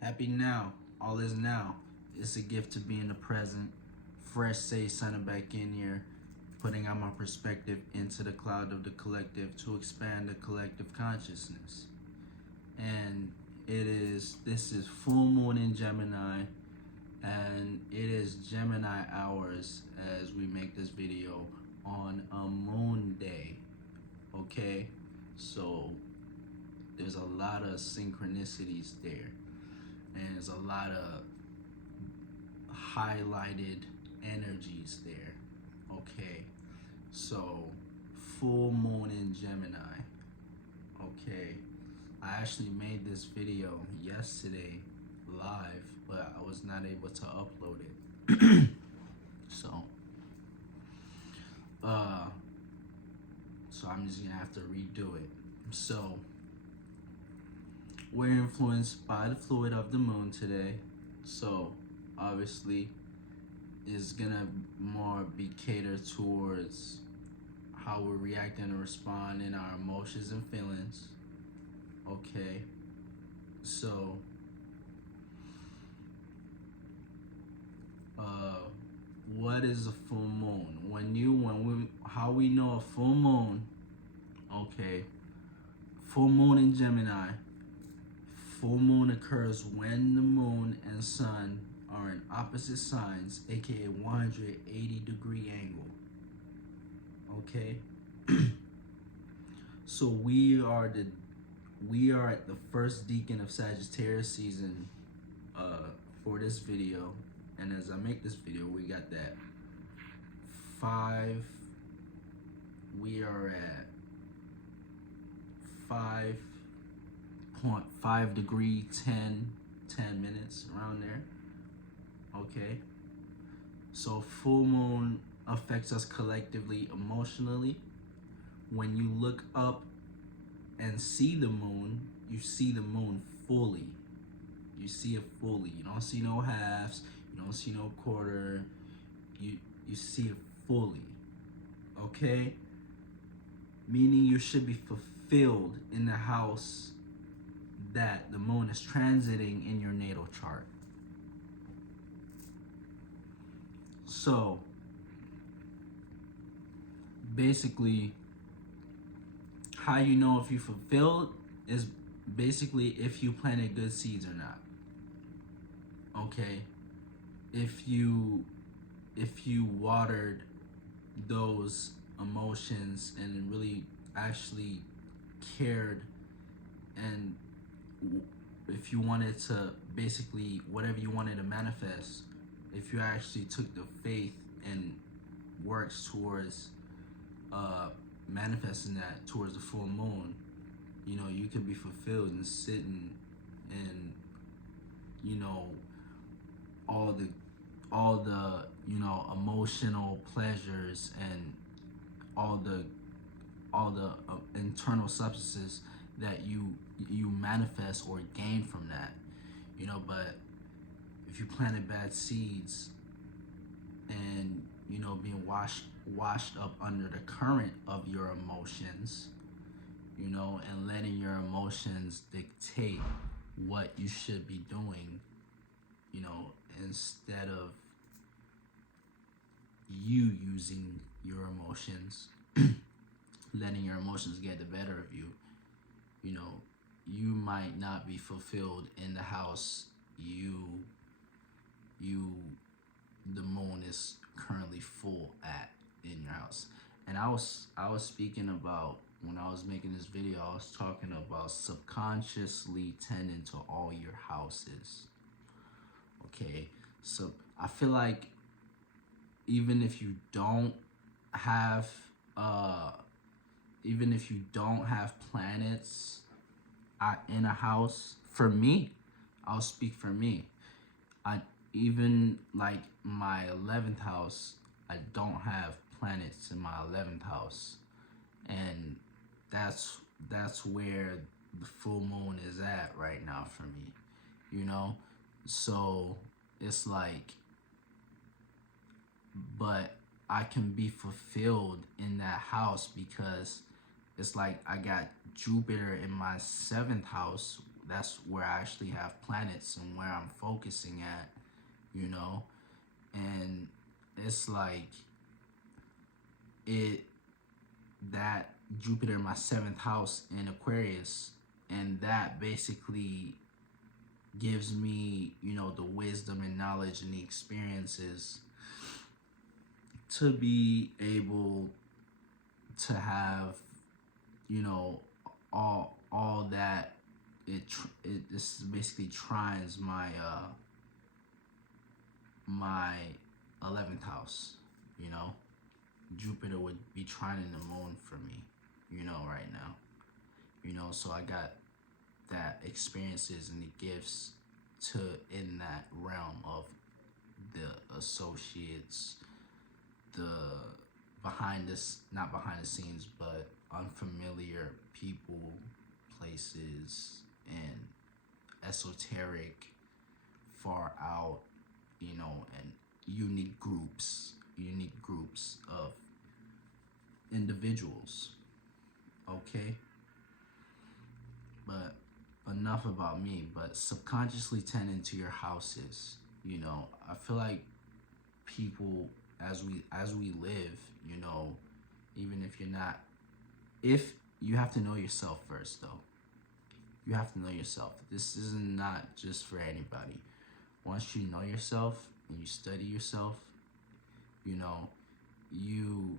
Happy now, all is now. It's a gift to be in the present. Fresh say signing back in here, putting out my perspective into the cloud of the collective to expand the collective consciousness. And this is full moon in Gemini, and it is Gemini hours as we make this video on a moon day. Okay, so there's a lot of synchronicities there, and there's a lot of highlighted energies there. Okay, so full moon in Gemini. Okay, I actually made this video yesterday live, but I was not able to upload it. So I'm just gonna have to redo it. So we're influenced by the fluid of the moon today. So obviously is gonna more be catered towards how we're reacting and respond in our emotions and feelings. Okay, so what is a full moon? How we know a full moon? Okay, full moon in Gemini. Full moon occurs when the moon and sun are in opposite signs, aka 180-degree angle. Okay, so we are at the first decan of Sagittarius season for this video, and as I make this video, we got that 5. We are at 5.5 degree 10 minutes around there. Okay, so full moon affects us collectively emotionally. When you look up and see the moon, you see the moon fully. You see it fully. You don't see no halves, you don't see no quarter. You see it fully. Okay, meaning you should be fulfilled in the house that the moon is transiting in your natal chart. So basically, how you know if you fulfilled is basically if you planted good seeds or not. Okay, if you watered those emotions and really actually cared, and if you wanted to basically whatever you wanted to manifest, if you actually took the faith and works towards manifesting that towards the full moon, you know, you could be fulfilled and sitting in, you know, all the you know, emotional pleasures and all the internal substances that you manifest or gain from that, you know. But if you planted bad seeds and, you know, being washed up under the current of your emotions, you know, and letting your emotions dictate what you should be doing, you know, instead of you using your emotions, letting your emotions get the better of you, you know, you might not be fulfilled in the house the moon is currently full at in your house. And I was speaking about, when I was making this video, I was talking about subconsciously tending to all your houses. Okay, so I feel like even if you don't have planets in a house, for me, I'll speak for me. Even like my 11th house, I don't have planets in my 11th house, and that's where the full moon is at right now for me, you know. So it's like, but I can be fulfilled in that house because it's like I got Jupiter in my 7th house that's where I actually have planets and where I'm focusing at, you know. And it's like it that Jupiter, my 7th house in Aquarius, and that basically gives me, you know, the wisdom and knowledge and the experiences to be able to have, you know, all that this basically trines my 11th house, you know. Jupiter would be trining the moon for me, you know, right now. You know, so I got that experiences and the gifts to in that realm of the associates, the not behind the scenes, but unfamiliar people, places, and esoteric, far out, you know, and unique groups of individuals. Okay? But enough about me, but subconsciously tend into your houses. You know, I feel like people, as we live, you know, even if you're not, if you have to know yourself first, though. You have to know yourself. This is not just for anybody. Once you know yourself and you study yourself, you know, you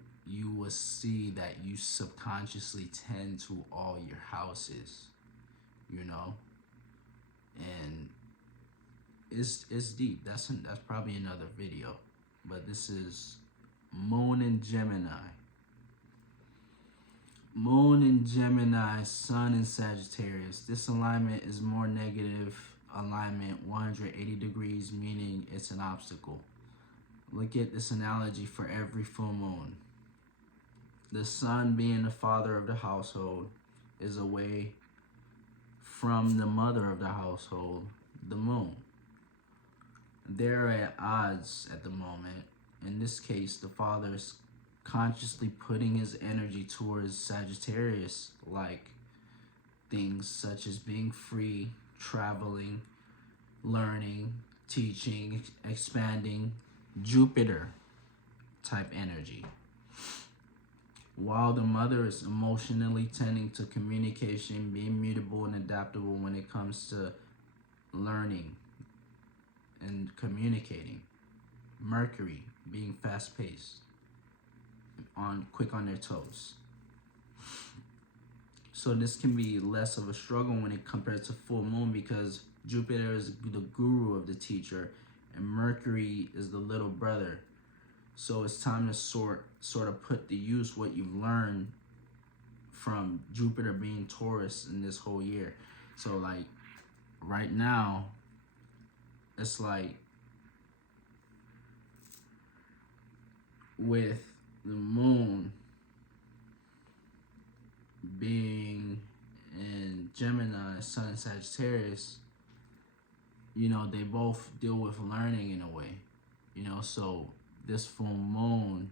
will see that you subconsciously tend to all your houses, you know, and it's deep. That's probably another video, but this is Moon in Gemini. Moon in Gemini, Sun in Sagittarius. This alignment is more negative alignment, 180 degrees, meaning it's an obstacle. Look at this analogy for every full moon. The Sun, being the father of the household, is away from the mother of the household, the moon. They're at odds at the moment. In this case, the father is consciously putting his energy towards Sagittarius, like things such as being free, traveling, learning, teaching, expanding, Jupiter type energy. While the mother is emotionally tending to communication, being mutable and adaptable when it comes to learning and communicating. Mercury, being fast-paced, quick on their toes. So this can be less of a struggle when it compared to full moon, because Jupiter is the guru of the teacher and Mercury is the little brother. So it's time to sort of put to use what you've learned from Jupiter being Taurus in this whole year. So like right now, it's like with the moon being in Gemini, Sun in Sagittarius, you know, they both deal with learning in a way, you know. So this full moon,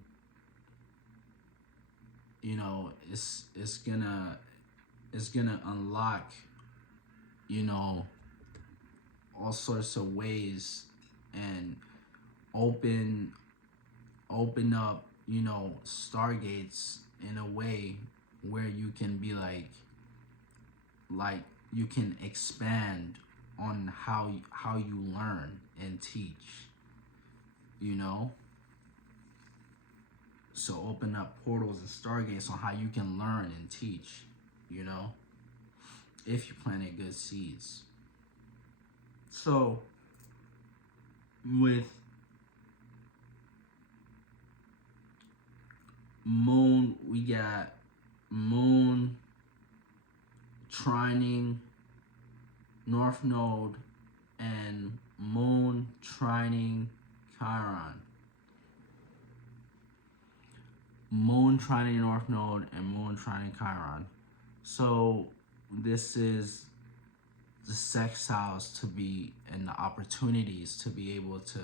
you know, it's gonna unlock, you know, all sorts of ways and open up, you know, stargates in a way where you can be like you can expand on how you learn and teach, you know. So open up portals and stargates on how you can learn and teach, you know, if you planted good seeds. So with moon, we got moon trining North Node and moon trining Chiron. Moon trining North Node and moon trining Chiron. So this is the sex house to be, and the opportunities to be able to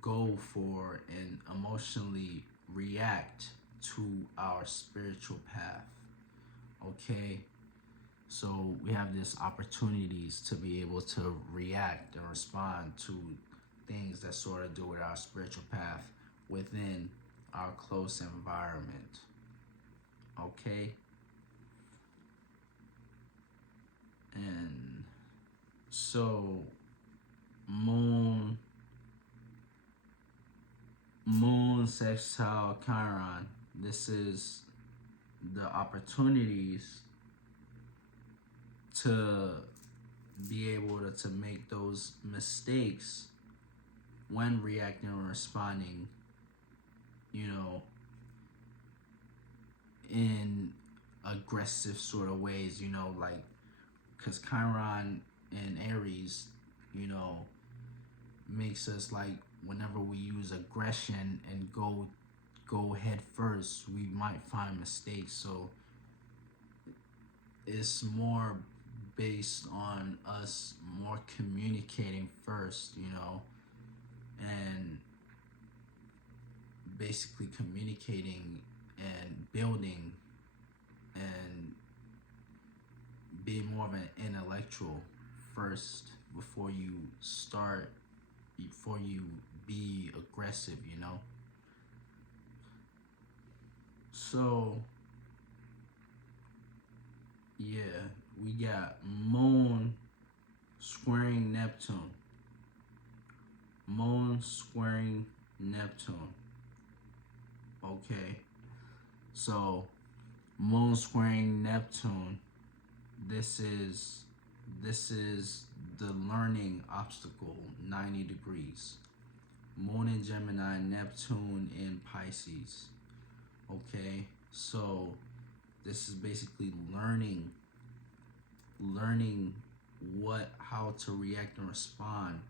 go for and emotionally react to our spiritual path. Okay, so we have this opportunities to be able to react and respond to things that sort of do with our spiritual path within our close environment. Okay, and so moon sextile Chiron, this is the opportunities to be able to make those mistakes when reacting or responding, you know, in aggressive sort of ways, you know, like, because Chiron in Aries, you know, makes us like, whenever we use aggression and go head first, we might find mistakes. So it's more based on us more communicating first, you know, and basically communicating and building and being more of an intellectual first before you be aggressive, you know. So yeah, we got Moon squaring Neptune. Moon squaring Neptune. Okay, so Moon squaring Neptune, this is the learning obstacle, 90 degrees. Moon in Gemini, Neptune in Pisces. Okay, so this is basically learning how to react and respond,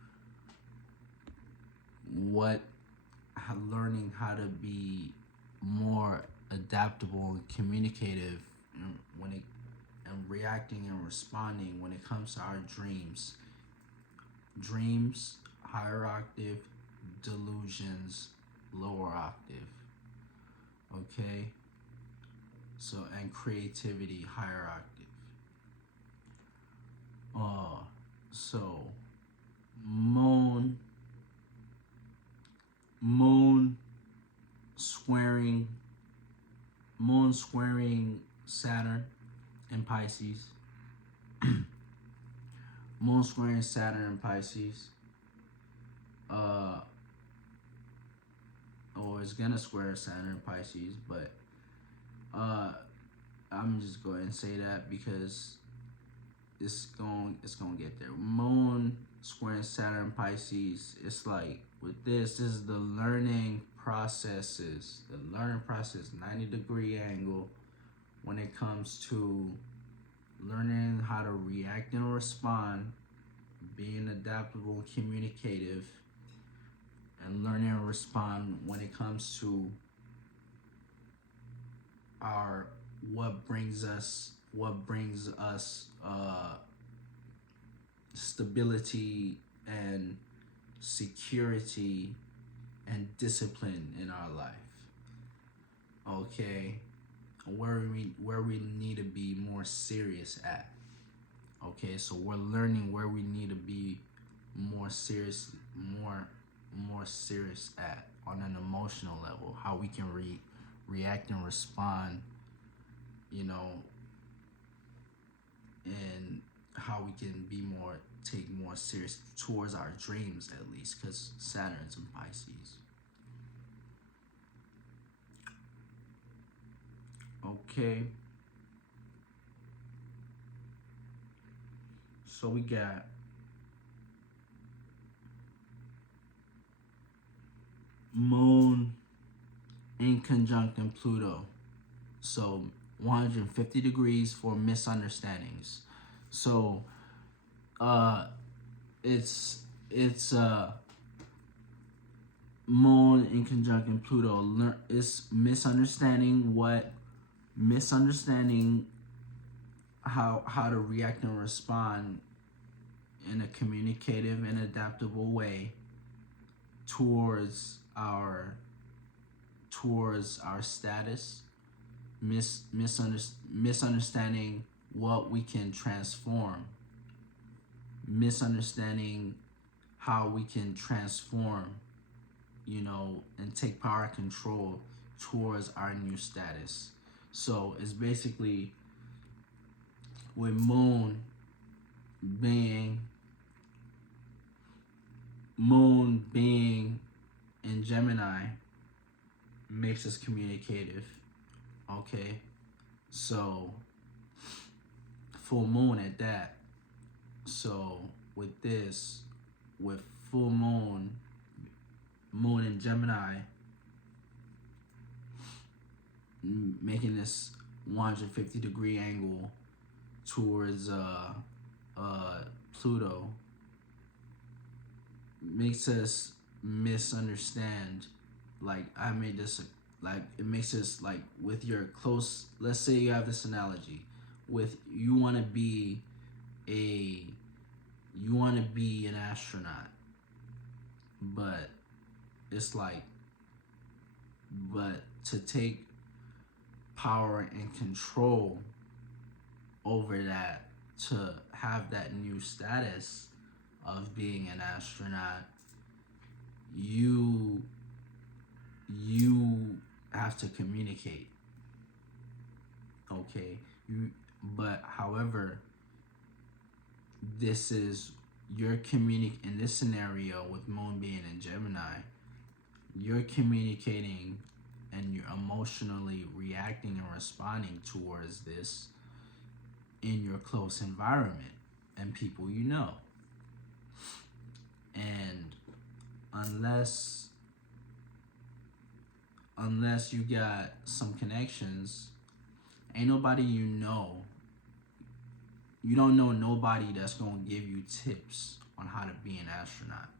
learning how to be more adaptable and communicative and reacting and responding when it comes to our dreams, higher octave, delusions, lower octave. Okay, so, and creativity, higher octave. So moon squaring Saturn in Pisces. Moon squaring Saturn in Pisces. Or it's gonna square Saturn in Pisces, but I'm just going to say that because it's going get there. Moon squaring Saturn in Pisces. It's like with this is the learning processes. The learning process, 90-degree angle when it comes to learning how to react and respond, being adaptable and communicative, and learning and respond when it comes to our what brings us stability and security and discipline in our life. Okay, where we need to be more serious at. Okay, so we're learning where we need to be more serious at on an emotional level, how we can react and respond, you know, and how we can take more serious towards our dreams, at least, because Saturn's in Pisces. Okay, so we got Moon in conjunct in Pluto, so 150 degrees for misunderstandings. So it's Moon in conjunct in Pluto. It's misunderstanding how to react and respond in a communicative and adaptable way towards our status, misunderstanding what we can transform, misunderstanding how we can transform, and take power and control towards our new status. So it's basically with Moon being in Gemini makes us communicative. Okay, so full moon at that. So with full moon in Gemini, making this 150-degree angle towards Pluto, makes us misunderstand. Like I made this, like it makes us like with your close. Let's say you have this analogy, with you want to be an astronaut, but it's like, but to take power and control over that, to have that new status of being an astronaut, you have to communicate. Okay, but however, this is you're in this scenario with Moon being in Gemini, you're communicating and you're emotionally reacting and responding towards this in your close environment and people you know. And unless you got some connections, ain't nobody you don't know nobody that's gonna give you tips on how to be an astronaut.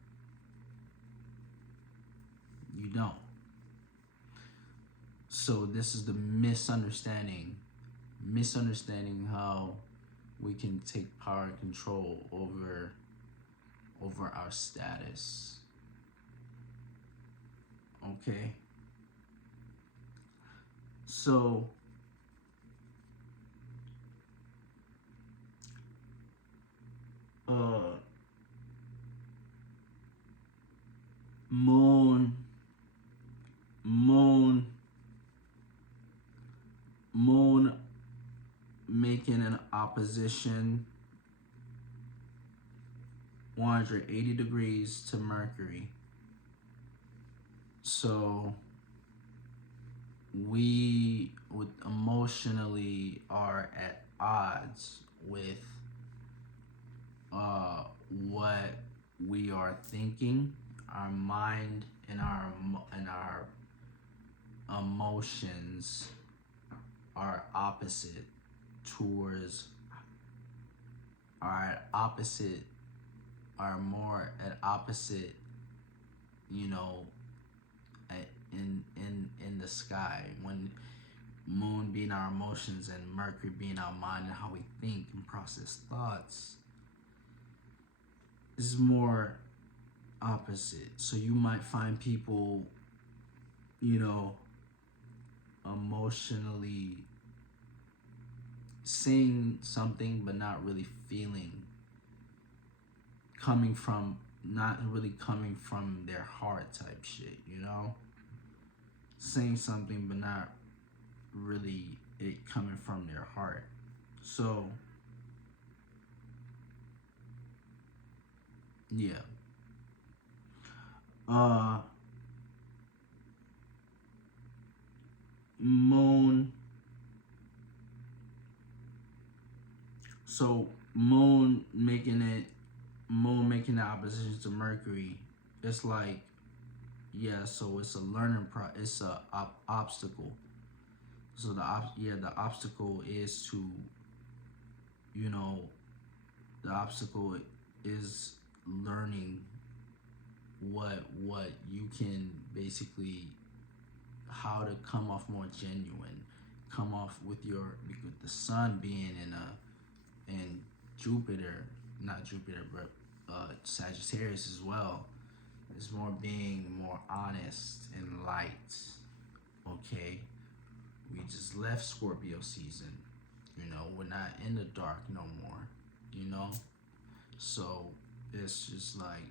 You don't. So this is the misunderstanding how we can take power and control over our status. Okay? So Moon making an opposition 180 degrees to Mercury. So we emotionally are at odds with what we are thinking. Our mind and our emotions are opposite towards are more at opposite, in the sky, when Moon being our emotions and Mercury being our mind and how we think and process thoughts is more opposite. So you might find people, emotionally saying something but not really feeling, not really coming from their heart type shit, saying something but not really it coming from their heart. So yeah. Moon making the opposition to Mercury, it's like, yeah, so it's a it's a obstacle. So the obstacle is to, the obstacle is learning what you can basically, how to come off more genuine, come off with the sun being in Jupiter, not Jupiter, but Sagittarius as well. It's being more honest and light, okay, We just left Scorpio season. You know, we're not in the dark no more. You know? So it's just like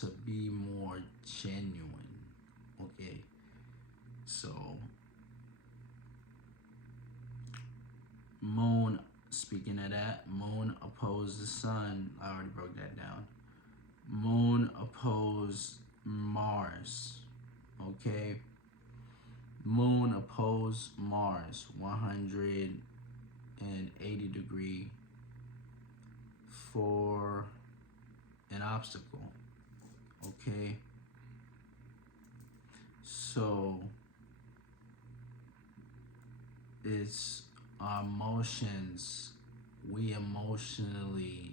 to be more genuine. Okay? So Moon, speaking of that, Moon opposed the Sun. I already broke that down. Moon opposed Mars. Okay? Moon opposed Mars, 180 degree for an obstacle. Okay? So it's our emotions. We emotionally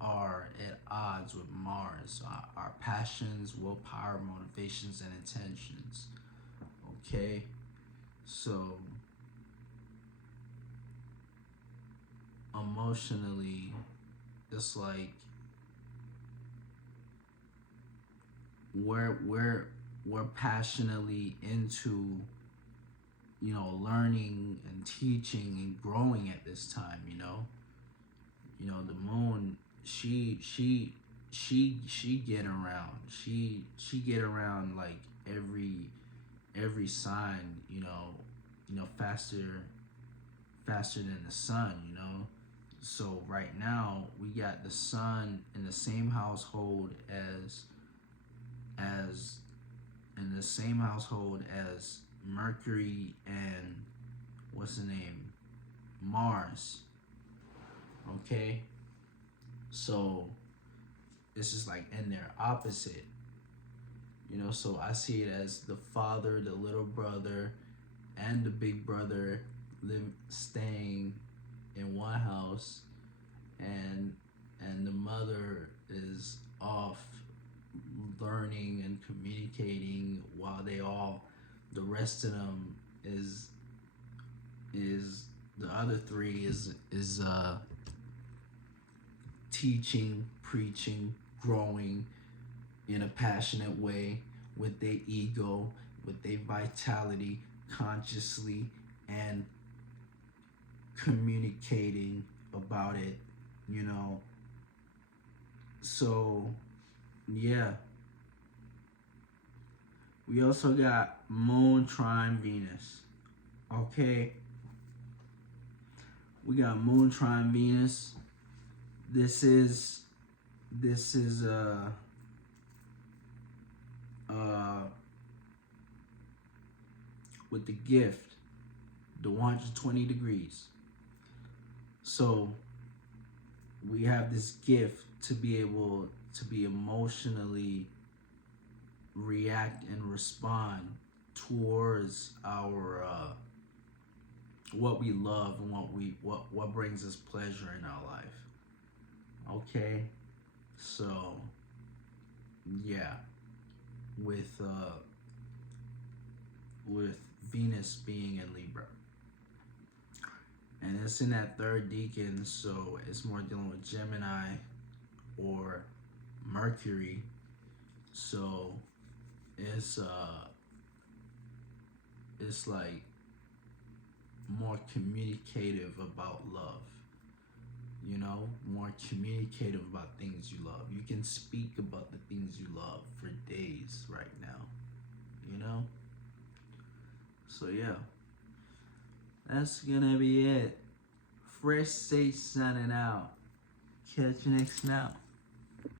are at odds with Mars. Our passions, willpower, motivations, and intentions. Okay? So emotionally, it's like we're passionately into, you know, learning and teaching and growing at this time. You know, the Moon, she get around. She get around like every sign. You know, faster than the Sun. You know. So right now we got the Sun in the same household as Mercury and what's the name? Mars. Okay? So this is like in their opposite. You know, so I see it as the father, the little brother, and the big brother staying in one house, and the mother is off learning and communicating while the rest of them is the other three is teaching, preaching, growing in a passionate way with their ego, with their vitality, consciously, and communicating about it, you know. So yeah, we also got Moon trine Venus. Okay, we got Moon trine Venus. This is with the gift, the 120 degrees. So we have this gift to be able to be emotionally react and respond towards our what we love and what brings us pleasure in our life. Okay, so yeah, with Venus being in Libra, and it's in that third decan, so it's more dealing with Gemini or Mercury. So it's like more communicative about love, you know, more communicative about things you love. You can speak about the things you love for days right now, you know. So yeah, that's gonna be it. Fresh Sage signing out. Catch you next now.